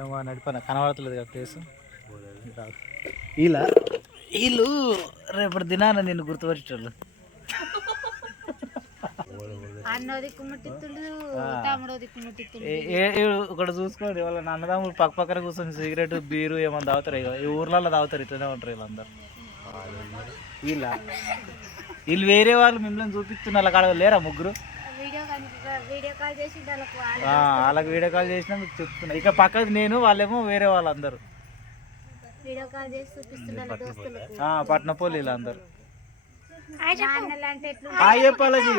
ఏమో నడిపోయినా కనబడతలేదు కదా ప్లేస్. వీళ్ళ వీళ్ళు రేపటి దినాన నిన్ను గుర్తుపట్టేటోళ్ళు. ఒకటి చూసుకోండి, వాళ్ళ అన్నదమ్ములు పక్క పక్కన కూర్చొని సిగరెట్ బీరు ఏమన్నా తాగుతారు. ఇక ఈ ఊర్లలో తాగుతారు, ఇట్లనే ఉంటారు వీళ్ళందరూ. వీళ్ళు వేరే వాళ్ళు మిమ్మల్ని చూపిస్తున్న కాడ లేరా ముగ్గురు? వాళ్ళకి వీడియో కాల్ చేసినా మీకు చెప్తున్నా. ఇక పక్కకి నేను, వాళ్ళేమో వేరే వాళ్ళందరూ పట్నపోలు వీళ్ళందరూ. చెప్పాలకి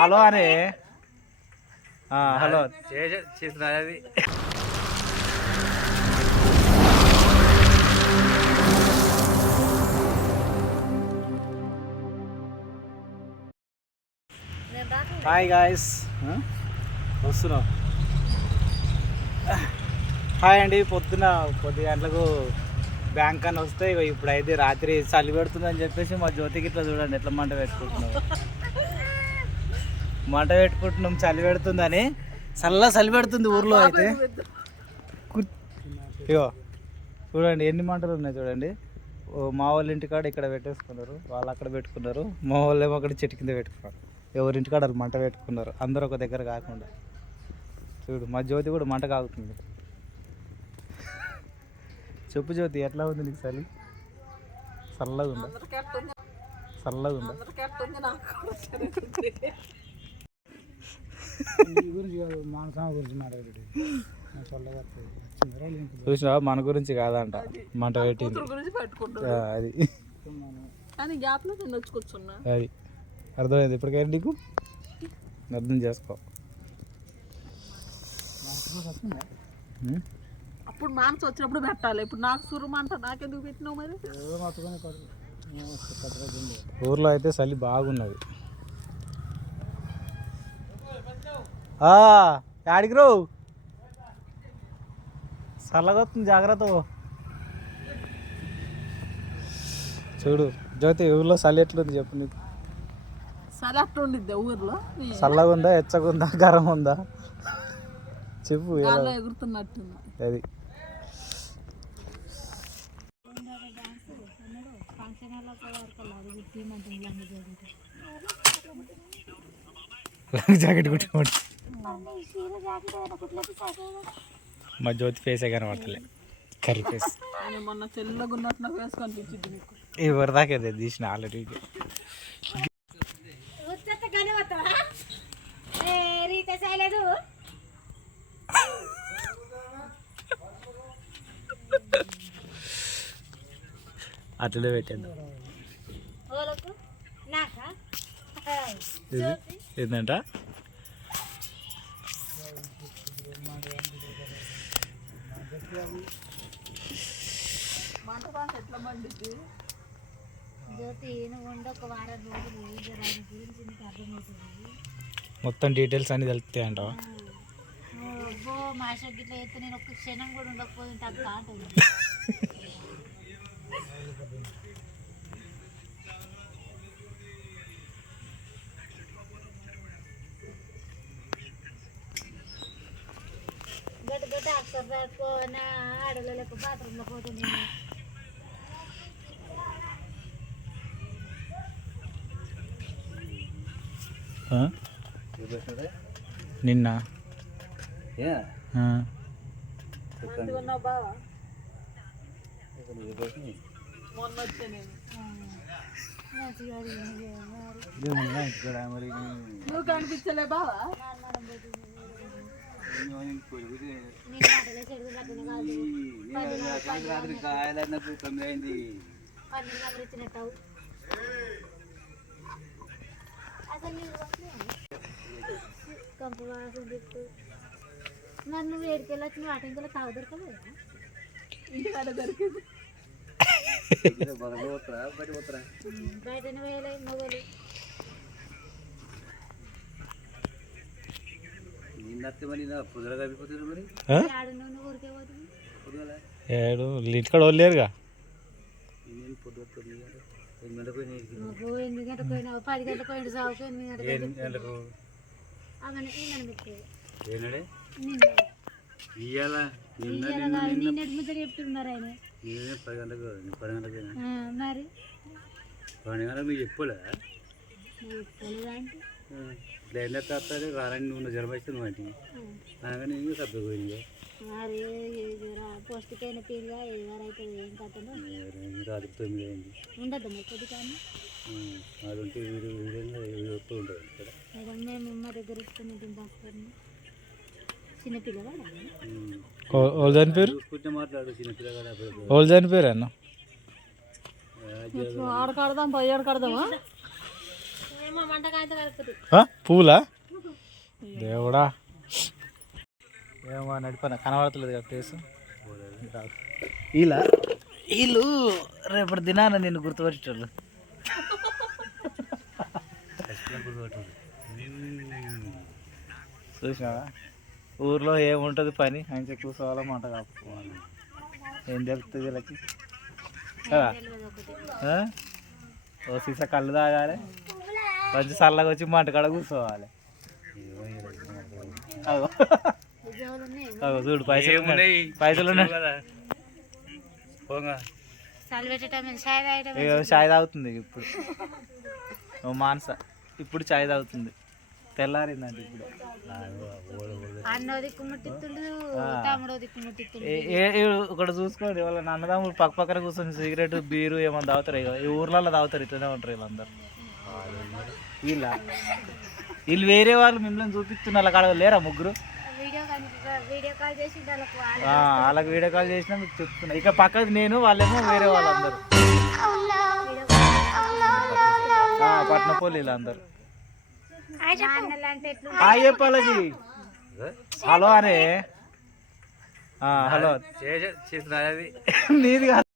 హలో అనే హలో చేసిన అది. హాయ్ గాయస్, వస్తున్నాం. హాయ్ అండి. కొద్ది గంటలకు బ్యాంక్ అని వస్తే ఇప్పుడైతే రాత్రి చలి పెడుతుందని చెప్పేసి మా జ్యోతికి ఇట్లా చూడండి ఎట్లా మంట పెట్టుకుంటున్నాం. చలి పెడుతుందని చలి పెడుతుంది ఊర్లో అయితే. ఇగో చూడండి ఎన్ని మంటలు ఉన్నాయి చూడండి. మా వాళ్ళ ఇంటికాడ ఇక్కడ పెట్టేసుకున్నారు, వాళ్ళు అక్కడ పెట్టుకున్నారు, మా వాళ్ళు ఏమో అక్కడ చెట్టు కింద పెట్టుకున్నారు. ఎవరింటికాడ వాళ్ళు మంట పెట్టుకున్నారు, అందరూ ఒక దగ్గర కాకుండా. చూడు మా జ్యోతి కూడా మంట కాగుతుంది. చెప్పు జ్యోతి, ఎట్లా ఉంది నీకు చలి? చల్లగా ఉందా? చూసినా మన గురించి కాదంట మంట పెట్టింది అది. అది అర్థమైంది ఇప్పటికైనా నీకు? అర్థం చేసుకో. అప్పుడు మాంసం వచ్చినప్పుడు పెట్టాలి. ఇప్పుడు నాకు సురుమంట నాకెందుకు పెట్టినావు మరి? ఊర్లో అయితే చలి బాగున్నది. యాడికి రావు, చల్లగొస్తుంది, జాగ్రత్త. చూడు జ్యోతి, ఊర్లో చలి ఎట్లుంది చెప్పు నీకు? చలి అట్లా ఉండిద్ది ఊర్లో? చల్లగా ఉందా, ఎచ్చగుందా, గరం ఉందా చెప్పు. ఎగురుతున్నట్టుంది అది. జాకెట్ కుట్టుకోండి. మా జ్యోతి ఫేసే కనబడతలే, కర్రీ ఫేస్. మొన్న తెల్లగా ఉన్నట్లు ఫేస్ కనిపించింది మీకు. ఎవరి దాకా తీసిన ఆల్రెడీ. అట్లనే పెట్టాను. ఏంటంట మొత్తం డీటెయిల్స్ అన్ని తెలుస్తాయి అంటావా? నేను ఒక క్షణం కూడా ఉండకపోతే గడ్డ అక్షర పోనా ఆడలకు బాత్రూంలో పోతుంది. నిన్న నువ్వు కనిపించలే బావా? రాత్రి కాయాలన్నప్పుడు 9 అయింది. మరి నువ్వు ఏడికెళ్ళొచ్చు, నువ్వు అటెంకెళ్ళి తాగు దొరకలేదు. ఇంటికాడ దొరికింది. బయటనే వేయలేదు మొగలు. ఏడు ఇంటికాడ వాళ్ళు లేరుగా. 8 గంటలకు పోయినావు, 10 గంటలకు పోయిన సాగుకు 8 గంటలకు ఇవాళ నిన్నటి ముద్దరు చెప్తున్నారు ఆయన 10 గంటలకు 10 గంటలకు మరి 10 గంటలకు మీకు చెప్పలే అంటే ఇట్లా ఎండ తాస్తాడు రారని నువ్వు జరబైతే నువ్వు అంటే అనగానే ఇంకా తప్పిపోయింది మరి పౌష్టికైన తీరుగా ఎవరైతే ఏం కథనో రాత్రి 9 అయింది ఉండదు మరి కొద్ది కానీ అది ఉంటే వీడియో వస్తూ ఉంటుంది ఇక్కడ మేడం మేము మా దగ్గర ఇచ్చుకుని తింటాను చిన్నపిల్లగా వాళ్ళు చనిపోయారు చూసుకుంటే మాట్లాడు చిన్నపిల్లగా వాళ్ళు చనిపోయారు అన్న ఆడకడదాం పోయి ఆడకడదామా ఏమో మంటకాయతో కలుపుతుంది పూలా దేవుడా ఏమో నడిపోయినా కనబడతలేదు కదా ప్లేస్ వీళ్ళు రేపటి దినాన నిన్ను గుర్తుపట్టేటోళ్ళు చూసినావా ఊర్లో ఏముంటుంది పని ఆయన కూర్చోవాలో మంట కాపుకోవాలి ఏం తెలుస్తుంది వీళ్ళకి కదా ఓ సీసా కళ్ళు తాగాలి మంచి చల్లగా వచ్చి మంట కాడ కూర్చోవాలి చూడు పైసలు చాయ్ తాగుతుంది ఇప్పుడు ఓ మానస ఇప్పుడు చాయ్ తాగుతుంది తెల్లారిందండి ఇప్పుడు ఒకటి చూసుకోండి వాళ్ళ అన్నదమ్ములు పక్క పక్కన కూర్చొని సిగరెట్ బీరు ఏమన్నా తాగుతారు ఇక ఈ ఊర్లలో తాగుతారు ఇట్లనే ఉంటారు వీళ్ళందరూ వీళ్ళు వేరే వాళ్ళు మిమ్మల్ని చూపిస్తున్న కాడ లేరా ముగ్గురు వాళ్ళకి వీడియో కాల్ చేసినా మీకు చెప్తున్నా ఇక పక్కది నేను వాళ్ళేమో వేరే వాళ్ళందరూ పట్నపోలు వీళ్ళందరూ చెప్పాలకి హలో అనే హలో చేస్తున్నది నీది కాదు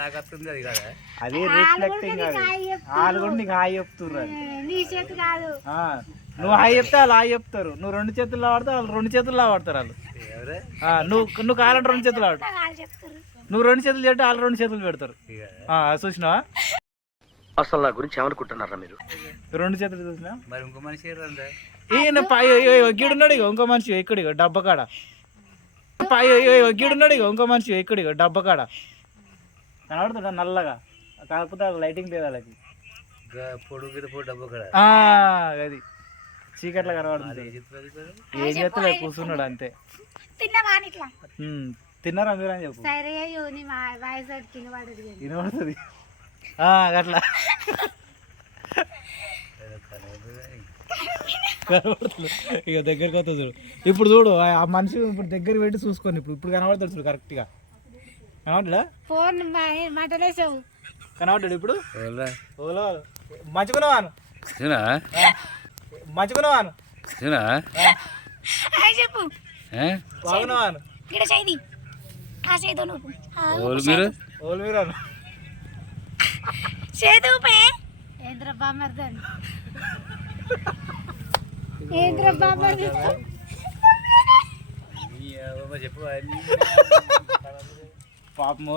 నాకు వస్తుంది అది కదా అదే రిఫ్లెక్టింగ్ అది వాళ్ళు కూడా నీకు హాయ్ చెప్తుర్రు నువ్వు హాయ్ చెప్తే వాళ్ళు హాయ్ చెప్తారు నువ్వు 2 చేతుల్లో వాడితే వాళ్ళు 2 చేతుల్లో వాడతారు వాళ్ళు నువ్వు కావాలంటే 2 చేతులు ఆడు నువ్వు 2 చేతులు చెట్టు వాళ్ళు 2 చేతులు పెడతారు చూసినావా అసలు నా గురించి ఏమనుకుంటున్నారా మీరు 2 చేతులు చూసినా మరి ఇంకో మనిషి ఈయన ఎగ్గిడున్నాడు ఇక ఇంకో మనిషి ఎక్కడిగో డబ్బకాడ ఎగ్గిడున్నాడు ఇక ఇంకో మనిషి ఎక్కడిగో డబ్బకాడ కనబడుతుందా నల్లగా కాకపోతే లైటింగ్ లేదు వాళ్ళకి పొడుగు డబ్బు కూడా అది చీకట్లో కనబడుతుంది ఏం చేస్తలే కూర్చున్నాడు అంతే తిన్నారా మీరు అని చెప్పు వినబడుతుంది అట్లా ఇక దగ్గరికి వస్తుంది చూడు ఇప్పుడు చూడు ఆ మనిషి ఇప్పుడు దగ్గర పెట్టి చూసుకోండి ఇప్పుడు కనబడతాడు చూడు కరెక్ట్గా కనబడ్డా ఫోన్ మాటలేసావు కనబడ్డాడు ఇప్పుడు ఓలో మంచుకున్నావాను మంచుకున్నావాను చెప్పు బాగున్నావాను ఓలు మీరు చెప్పు పాపము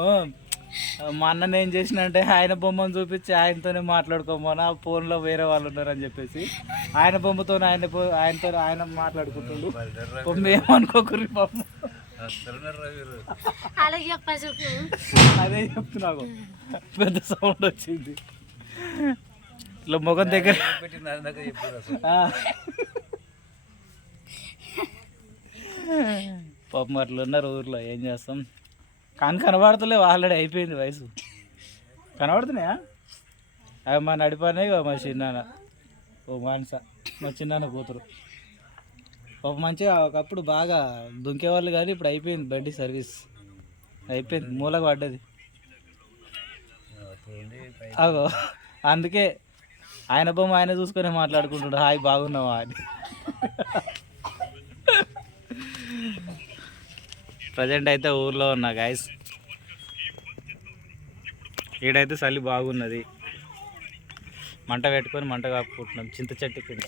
మా అన్నని ఏం చేసినంటే ఆయన బొమ్మను చూపించి ఆయనతోనే మాట్లాడుకోమని ఆ ఫోన్లో వేరే వాళ్ళు ఉన్నారని చెప్పేసి ఆయన బొమ్మతో ఆయనతో ఆయన మాట్లాడుకుంటుండు బొమ్మ ఏమనుకోకుర్రి పాపం అదే చెప్తున్నాకు పెద్ద సౌండ్ వచ్చింది ఇట్లా ముఖం దగ్గర పాపం అట్లా ఉన్నారు ఊర్లో ఏం చేస్తాం కానీ కనబడతలేవు ఆల్రెడీ అయిపోయింది వయసు కనబడుతున్నాయా అవి మా నడిపానే మా చిన్నాన్న ఓ మానస మా చిన్నాన్న కూతురు పాప మంచిగా ఒకప్పుడు బాగా దుంకేవాళ్ళు కానీ ఇప్పుడు అయిపోయింది బండి సర్వీస్ అయిపోయింది మూలకు పడ్డది అగో అందుకే ఆయన బొమ్మ ఆయన చూసుకొని మాట్లాడుకుంటున్నాడు హాయ్ బాగున్నావా అని ప్రజెంట్ అయితే ఊర్లో ఉన్నా గాయస్ ఈడైతే చలి బాగున్నది మంట పెట్టుకొని మంట కాపుకుంటున్నాం చింత చెట్టు కింద